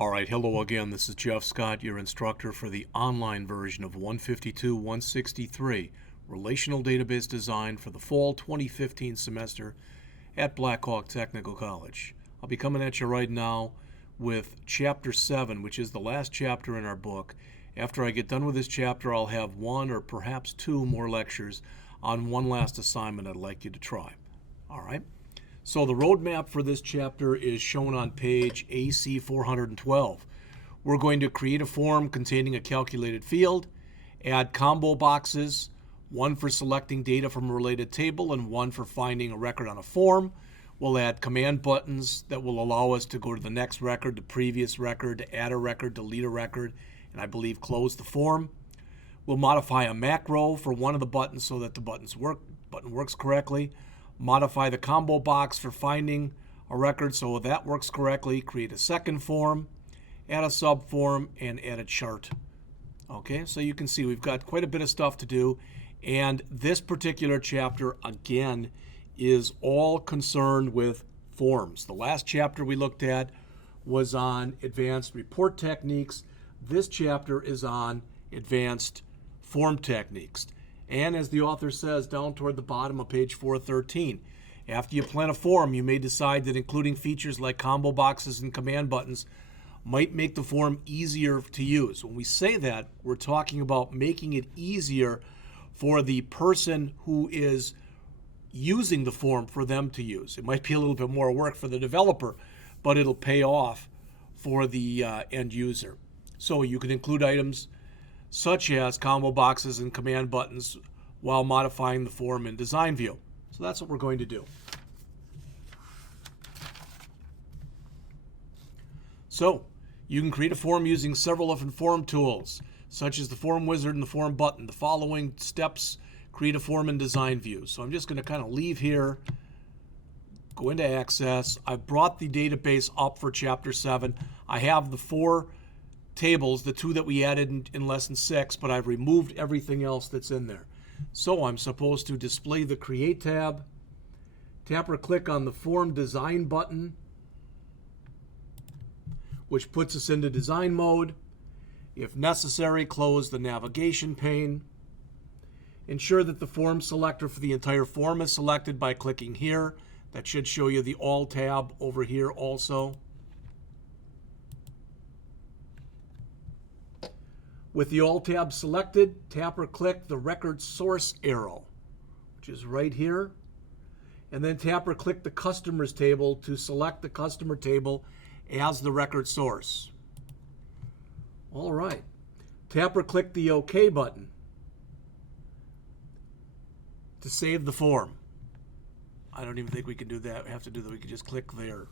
All right, hello again. This is Jeff Scott, your instructor for the online version of 152-163, Relational Database Design for the Fall 2015 semester at Blackhawk Technical College. I'll be coming at you right now with Chapter 7, which is the last chapter in our book. After I get done with this chapter, I'll have one or perhaps two more lectures on one last assignment I'd like you to try. All right? So the roadmap for this chapter is shown on page AC 412. We're going to create a form containing a calculated field, add combo boxes, one for selecting data from a related table and one for finding a record on a form. We'll add command buttons that will allow us to go to the next record, the previous record, to add a record, delete a record, and I believe close the form. We'll modify a macro for one of the buttons so that the button works correctly. Modify the combo box for finding a record so that works correctly. Create a second form, add a subform, and add a chart. Okay, so you can see we've got quite a bit of stuff to do. And this particular chapter, again, is all concerned with forms. The last chapter we looked at was on advanced report techniques. This chapter is on advanced form techniques. And as the author says down toward the bottom of page 413, after you plan a form, you may decide that including features like combo boxes and command buttons might make the form easier to use. When we say that, we're talking about making it easier for the person who is using the form for them to use. It might be a little bit more work for the developer, but it'll pay off for the end user. So you can include items such as combo boxes and command buttons while modifying the form in design view. So that's what we're going to do. So you can create a form using several different form tools, such as the form wizard and the form button. The following steps create a form in design view. So I'm just going to kind of leave here, go into Access. I've brought the database up for Chapter 7. I have the four tables, the two that we added in lesson 6, but I've removed everything else that's in there. So I'm supposed to display the Create tab, tap or click on the Form Design button, which puts us into design mode. If necessary, close the navigation pane. Ensure that the form selector for the entire form is selected by clicking here. That should show you the All tab over here also. With the All tab selected, tap or click the record source arrow, which is right here, and then tap or click the customers table to select the customer table as the record source. All right. Tap or click the OK button to save the form. I don't even think we can do that. We have to do that. We can just click there.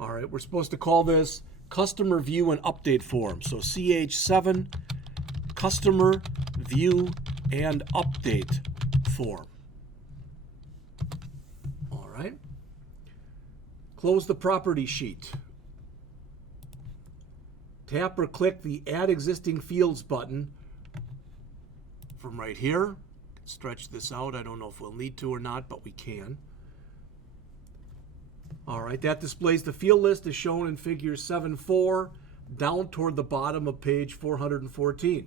All right. We're supposed to call this Customer View and Update Form. So CH7, Customer View and Update Form. All right. Close the property sheet. Tap or click the Add Existing Fields button from right here. Stretch this out. I don't know if we'll need to or not, but we can. All right, that displays the field list as shown in figure 7.4 down toward the bottom of page 414.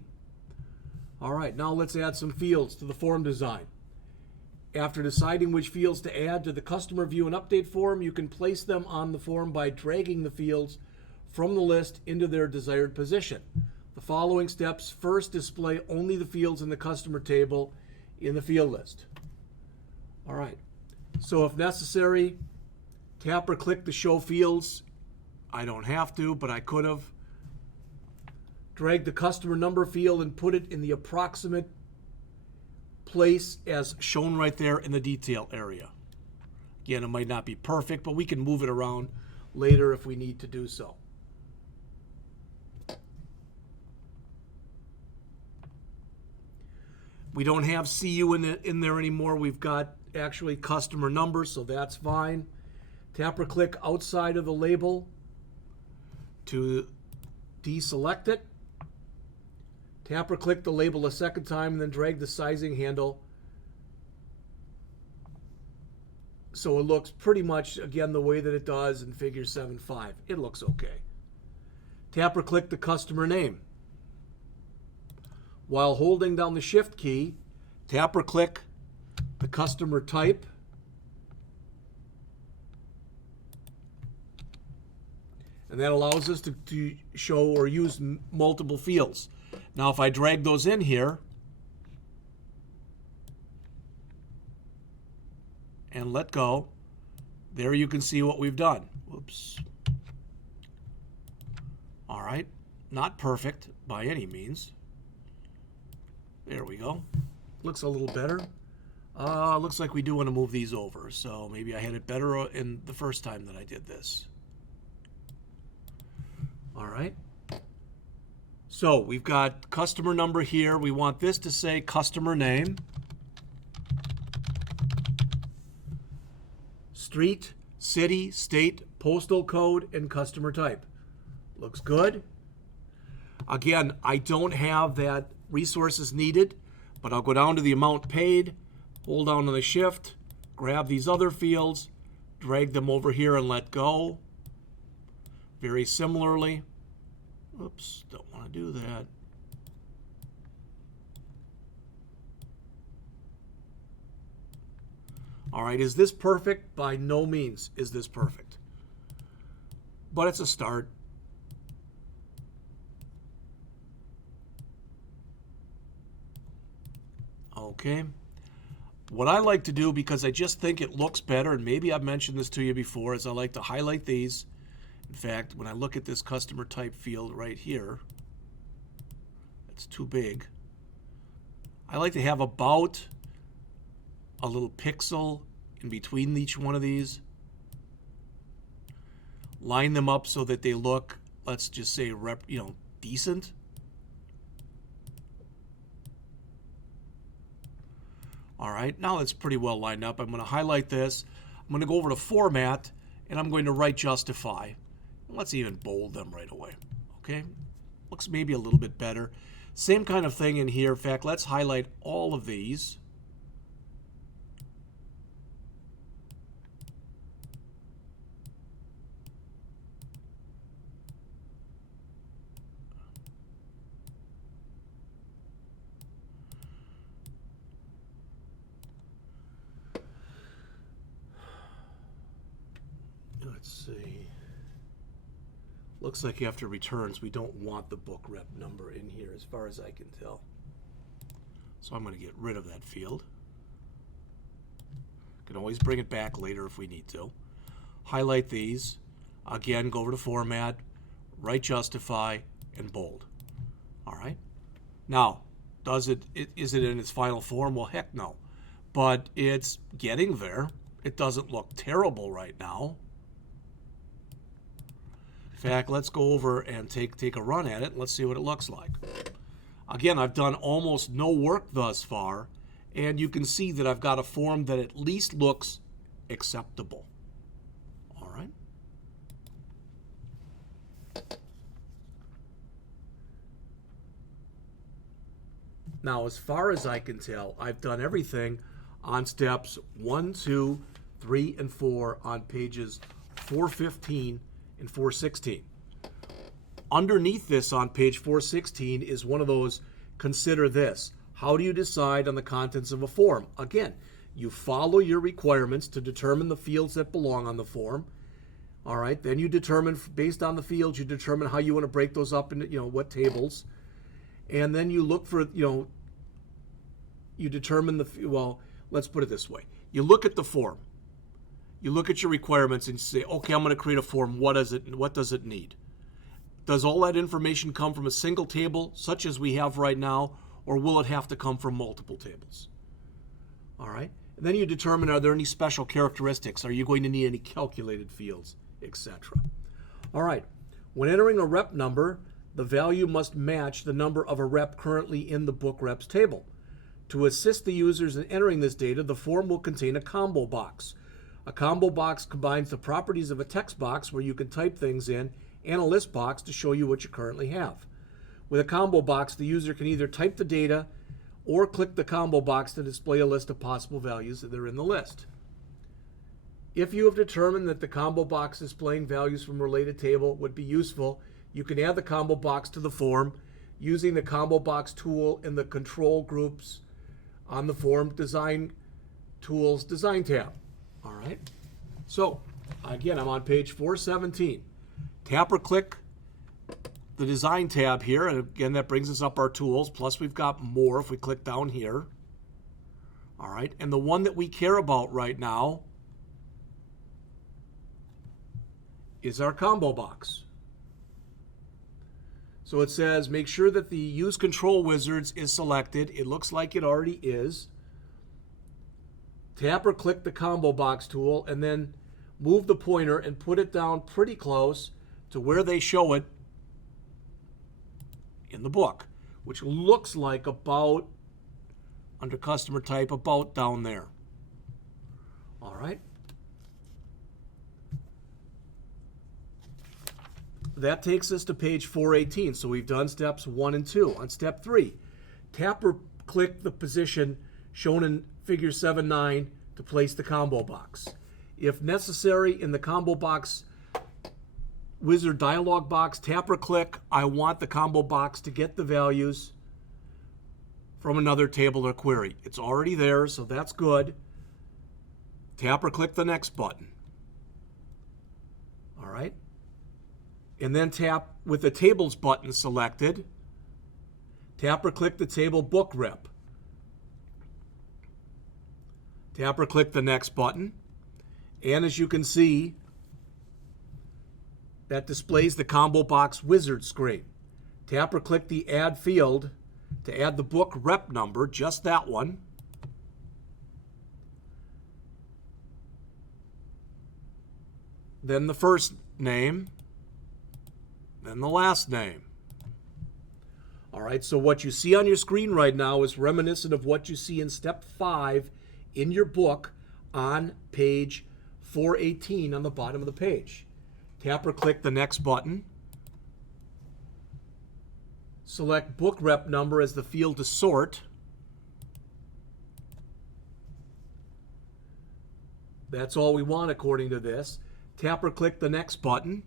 All right, now let's add some fields to the form design. After deciding which fields to add to the customer view and update form, you can place them on the form by dragging the fields from the list into their desired position. The following steps first display only the fields in the customer table in the field list. All right, so if necessary, tap or click the Show Fields. I don't have to, but I could have. Drag the customer number field and put it in the approximate place as shown right there in the detail area. Again, it might not be perfect, but we can move it around later if we need to do so. We don't have CU in there anymore. We've got actually customer number, so that's fine. Tap or click outside of the label to deselect it. Tap or click the label a second time and then drag the sizing handle so it looks pretty much, again, the way that it does in figure 7.5. It looks okay. tap or click the customer name. While holding down the Shift key, tap or click the customer type. And that allows us to show or use multiple fields. Now, if I drag those in here and let go, there you can see what we've done. Whoops. All right, not perfect by any means. There we go. Looks a little better. Looks like we do want to move these over, so maybe I had it better in the first time that I did this. All right. So we've got customer number here. We want this to say customer name, street, city, state, postal code, and customer type. Looks good. Again, I don't have that resources needed, but I'll go down to the amount paid, hold down on the Shift, grab these other fields, drag them over here and let go. Very similarly, oops, don't want to do that. All right, is this perfect? By no means is this perfect, but it's a start. Okay. What I like to do, because I just think it looks better, and maybe I've mentioned this to you before, is I like to highlight these. In fact, when I look at this customer type field right here, it's too big. I like to have about a little pixel in between each one of these. Line them up so that they look, let's just say, decent. All right, now it's pretty well lined up. I'm going to highlight this. I'm going to go over to Format, and I'm going to right justify. Let's even bold them right away, okay? Looks maybe a little bit better. Same kind of thing in here. In fact, let's highlight all of these. Let's see. Looks like after returns, we don't want the book rep number in here as far as I can tell. So I'm going to get rid of that field. Can always bring it back later if we need to. Highlight these. Again, go over to Format, right justify, and bold. All right. Now, is it in its final form? Well, heck no. But it's getting there. It doesn't look terrible right now. In fact, let's go over and take a run at it and let's see what it looks like. Again, I've done almost no work thus far, and you can see that I've got a form that at least looks acceptable. All right. Now, as far as I can tell, I've done everything on steps 1, 2, 3, and 4 on pages 415 and 416. Underneath this on page 416 is one of those, consider this. How do you decide on the contents of a form? Again, you follow your requirements to determine the fields that belong on the form. All right, then you determine, based on the fields, you determine how you want to break those up into, what tables. And then you look for, you determine well, let's put it this way. You look at the form. You look at your requirements and you say, okay, I'm going to create a form. What does it need? Does all that information come from a single table, such as we have right now, or will it have to come from multiple tables? All right. And then you determine, are there any special characteristics? Are you going to need any calculated fields, etc.? All right. When entering a rep number, the value must match the number of a rep currently in the book reps table. To assist the users in entering this data, the form will contain a combo box. A combo box combines the properties of a text box where you can type things in and a list box to show you what you currently have. With a combo box, the user can either type the data or click the combo box to display a list of possible values that are in the list. If you have determined that the combo box displaying values from a related table would be useful, you can add the combo box to the form using the combo box tool in the control groups on the form design tools design tab. All right. So again, I'm on page 417. Tap or click the design tab here, and again, that brings us up our tools. Plus, we've got more if we click down here. All right, and the one that we care about right now is our combo box. So it says make sure that the Use Control Wizards is selected. It looks like it already is. Tap or click the combo box tool and then move the pointer and put it down pretty close to where they show it in the book, which looks like about, under customer type, about down there. All right. That takes us to page 418. So we've done steps 1 and 2. On step 3, tap or click the position shown in figure 7.9 to place the combo box. If necessary, in the combo box wizard dialog box, tap or click, I want the combo box to get the values from another table or query. It's already there, so that's good. Tap or click the next button. All right. And then tap with the tables button selected. Tap or click the table book rep. Tap or click the next button. And as you can see, that displays the combo box wizard screen. Tap or click the add field to add the book rep number, just that one. Then the first name, then the last name. All right, so what you see on your screen right now is reminiscent of what you see in step 5 in your book on page 418 on the bottom of the page. Tap or click the next button. Select book rep number as the field to sort. That's all we want according to this. Tap or click the next button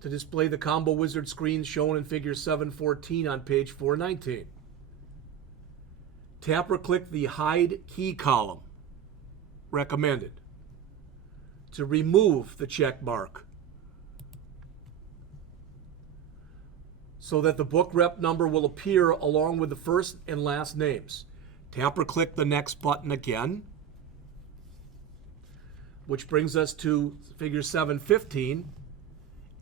to display the combo wizard screen shown in figure 714 on page 419. Tap or click the hide key column, recommended, to remove the check mark so that the book rep number will appear along with the first and last names. Tap or click the next button again, which brings us to figure 715,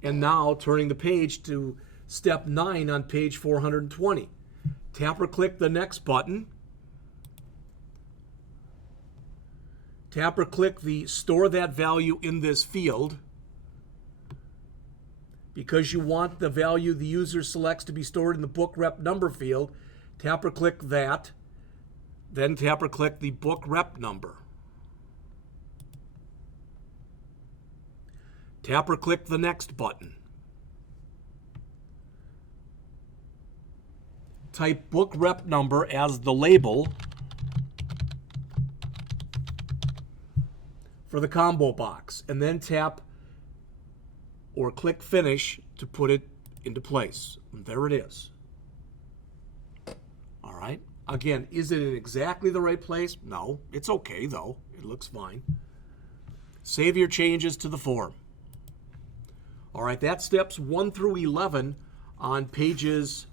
and now turning the page to step 9 on page 420. Tap or click the next button. Tap or click the store that value in this field. Because you want the value the user selects to be stored in the book rep number field, tap or click that. Then tap or click the book rep number. Tap or click the next button. Type book rep number as the label for the combo box, and then tap or click finish to put it into place. And there it is. All right. Again, is it in exactly the right place? No. It's okay, though. It looks fine. Save your changes to the form. All right, that's steps 1 through 11 on pages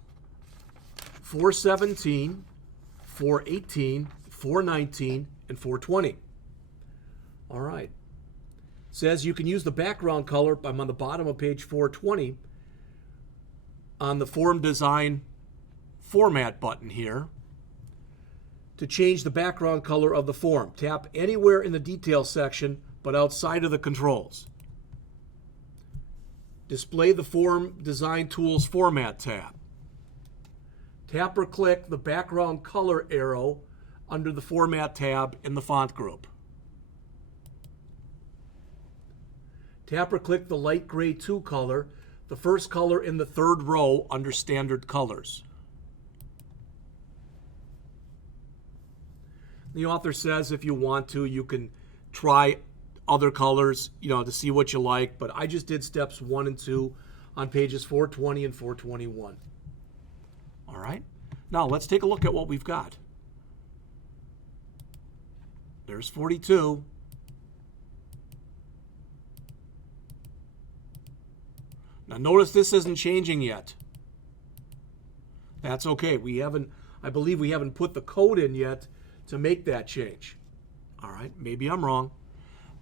417, 418, 419, and 420. All right. It says you can use the background color. I'm on the bottom of page 420 on the form design format button here to change the background color of the form. Tap anywhere in the details section but outside of the controls. Display the Form Design Tools Format tab. Tap or click the background color arrow under the Format tab in the font group. Tap or click the light gray 2 color, the first color in the third row under Standard Colors. The author says if you want to, you can try other colors, to see what you like, but I just did steps 1 and 2 on pages 420 and 421. All right, now let's take a look at what we've got. There's 42. Now notice this isn't changing yet. That's okay. I believe we haven't put the code in yet to make that change. All right, maybe I'm wrong.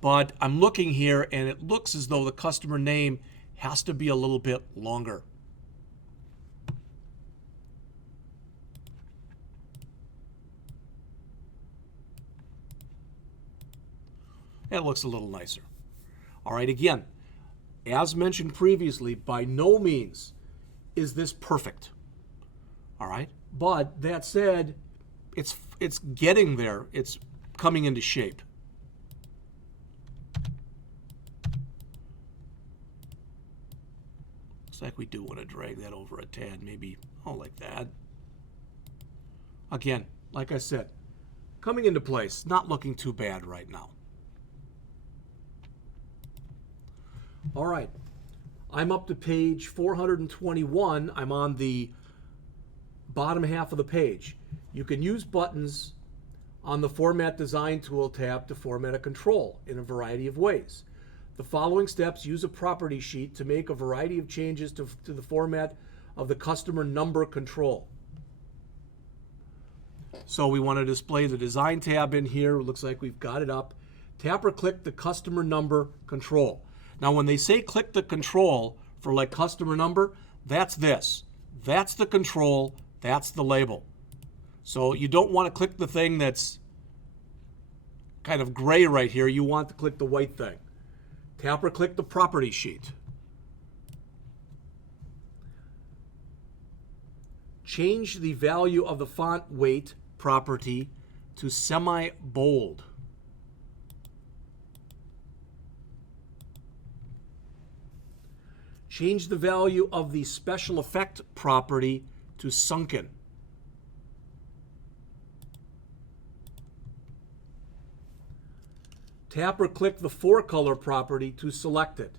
But I'm looking here and it looks as though the customer name has to be a little bit longer. That looks a little nicer. All right, again, as mentioned previously, by no means is this perfect. All right, but that said, it's getting there. It's coming into shape. Looks like we do want to drag that over a tad, maybe, like that. Again, like I said, coming into place, not looking too bad right now. All right, I'm up to page 421. I'm on the bottom half of the page. You can use buttons on the Format Design Tool tab to format a control in a variety of ways. The following steps use a property sheet to make a variety of changes to the format of the customer number control. So we want to display the Design tab in here. It looks like we've got it up. Tap or click the customer number control. Now when they say click the control for like customer number, that's this. That's the control, that's the label. So you don't want to click the thing that's kind of gray right here. You want to click the white thing. Tap or click the property sheet. Change the value of the font weight property to semi-bold. Change the value of the special effect property to sunken. Tap or click the four-color property to select it.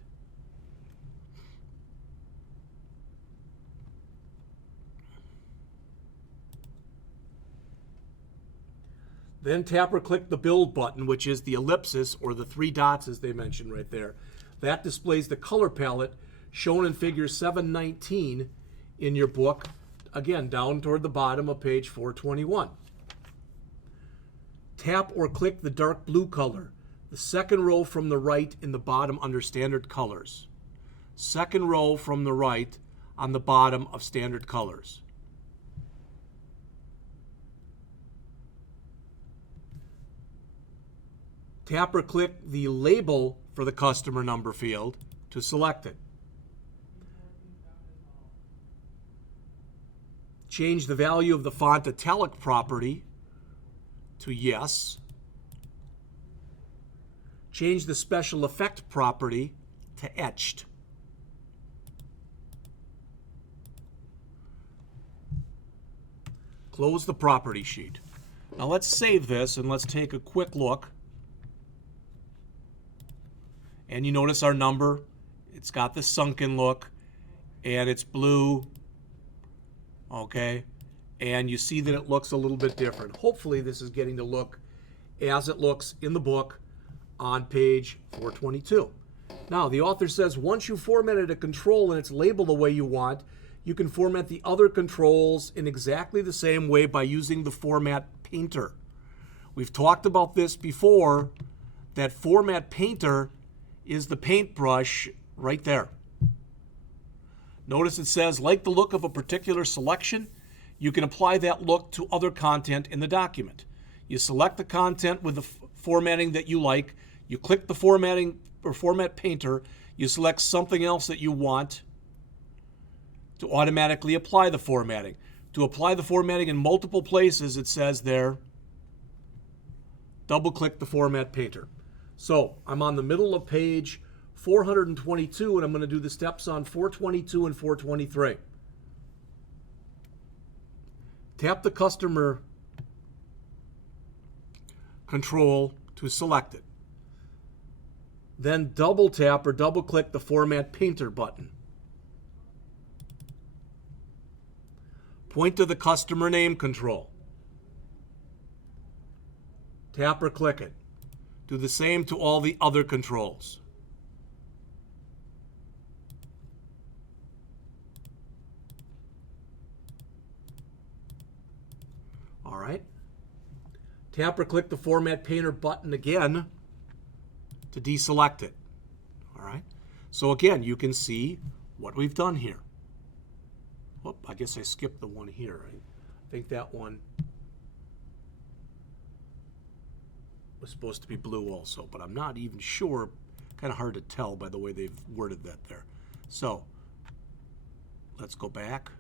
Then tap or click the build button, which is the ellipsis or the 3 dots as they mentioned right there. That displays the color palette shown in figure 719 in your book, again, down toward the bottom of page 421. Tap or click the dark blue color, the second row from the right in the bottom under standard colors. Second row from the right on the bottom of standard colors. Tap or click the label for the customer number field to select it. Change the value of the font italic property to yes. Change the special effect property to etched. Close the property sheet. Now let's save this and let's take a quick look. And you notice our number, it's got the sunken look and it's blue. Okay, and you see that it looks a little bit different. Hopefully this is getting to look as it looks in the book on page 422. Now the author says once you formatted a control and it's labeled the way you want, you can format the other controls in exactly the same way by using the Format Painter. We've talked about this before, that Format Painter is the paintbrush right there. Notice it says, like the look of a particular selection, you can apply that look to other content in the document. You select the content with the formatting that you like, you click the formatting or Format Painter, you select something else that you want to automatically apply the formatting. To apply the formatting in multiple places, it says there, double-click the Format Painter. So I'm on the middle of page 422, and I'm going to do the steps on 422 and 423. Tap the customer control to select it. then double tap or double click the Format Painter button. Point to the customer name control. Tap or click it. Do the same to all the other controls. All right. Tap or click the Format Painter button again to deselect it. All right. So again, you can see what we've done here. Whoop, I guess I skipped the one here. I think that one was supposed to be blue also, but I'm not even sure. Kind of hard to tell by the way they've worded that there. So let's go back.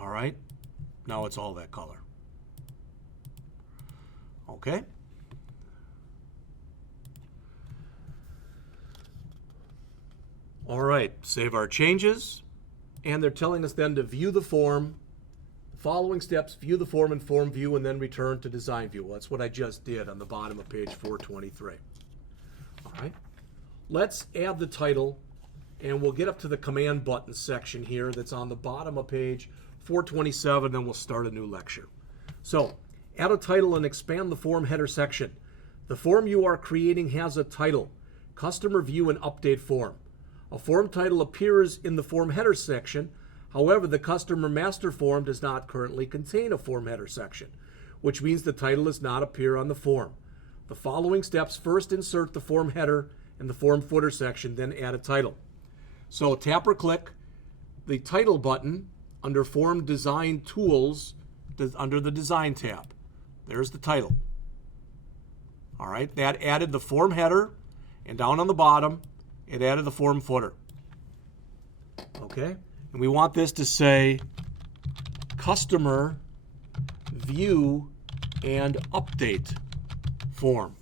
All right, now it's all that color. Okay. All right, save our changes. And they're telling us then to view the form. Following steps, view the form in Form View, and then return to Design View. Well, that's what I just did on the bottom of page 423. All right, let's add the title, and we'll get up to the Command Button section here that's on the bottom of page 427, then we'll start a new lecture. So, add a title and expand the form header section. The form you are creating has a title, Customer View and Update Form. A form title appears in the form header section. However, the customer master form does not currently contain a form header section, which means the title does not appear on the form. The following steps: first insert the form header in the form footer section, then add a title. So tap or click the title button under Form Design Tools under the Design tab. There's the title. All right, that added the form header, and down on the bottom, it added the form footer. Okay, and we want this to say Customer View and Update Form.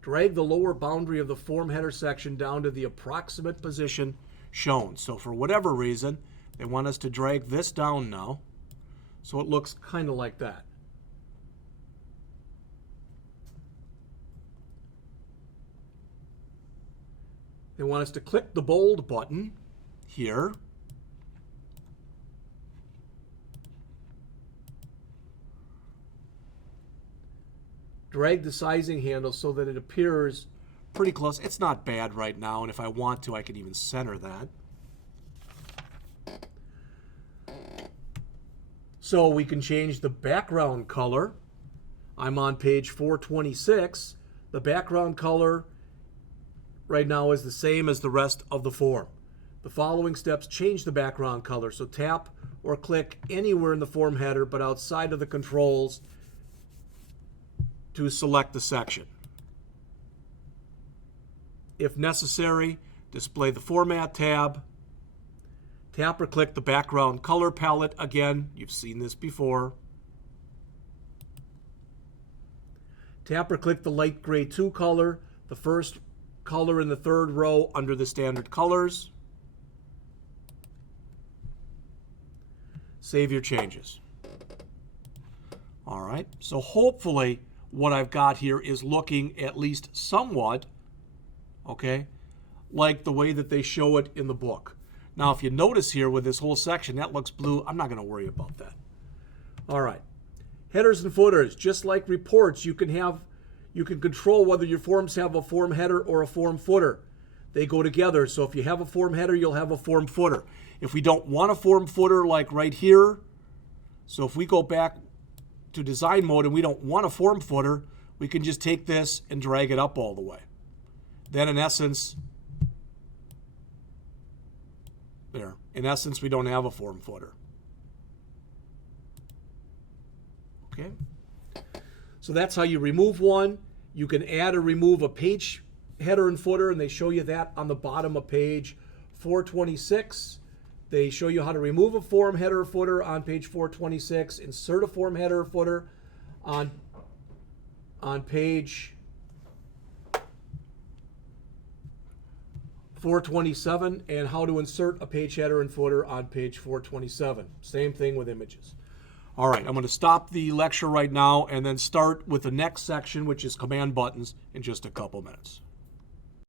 Drag the lower boundary of the form header section down to the approximate position shown. So for whatever reason, they want us to drag this down now, so it looks kind of like that. They want us to click the bold button here. Drag the sizing handle so that it appears pretty close. It's not bad right now, and if I want to, I can even center that. So we can change the background color. I'm on page 426. The background color right now is the same as the rest of the form. The following steps change the background color. So tap or click anywhere in the form header, but outside of the controls, to select the section. If necessary, display the Format tab. Tap or click the background color palette again. You've seen this before. Tap or click the light gray 2 color, the first color in the third row under the standard colors. Save your changes. All right, so hopefully what I've got here is looking at least somewhat, okay, like the way that they show it in the book. Now, if you notice here with this whole section, that looks blue. I'm not going to worry about that. All right. Headers and footers, just like reports, you can control whether your forms have a form header or a form footer. They go together. So if you have a form header, you'll have a form footer. If we don't want a form footer like right here, so if we go back to design mode and we don't want a form footer, we can just take this and drag it up all the way. Then in essence, there. In essence, we don't have a form footer. Okay. So that's how you remove one. You can add or remove a page header and footer, and they show you that on the bottom of page 426. They show you how to remove a form header or footer on page 426, insert a form header or footer on page 427, and how to insert a page header and footer on page 427. Same thing with images. All right, I'm going to stop the lecture right now and then start with the next section, which is command buttons, in just a couple minutes.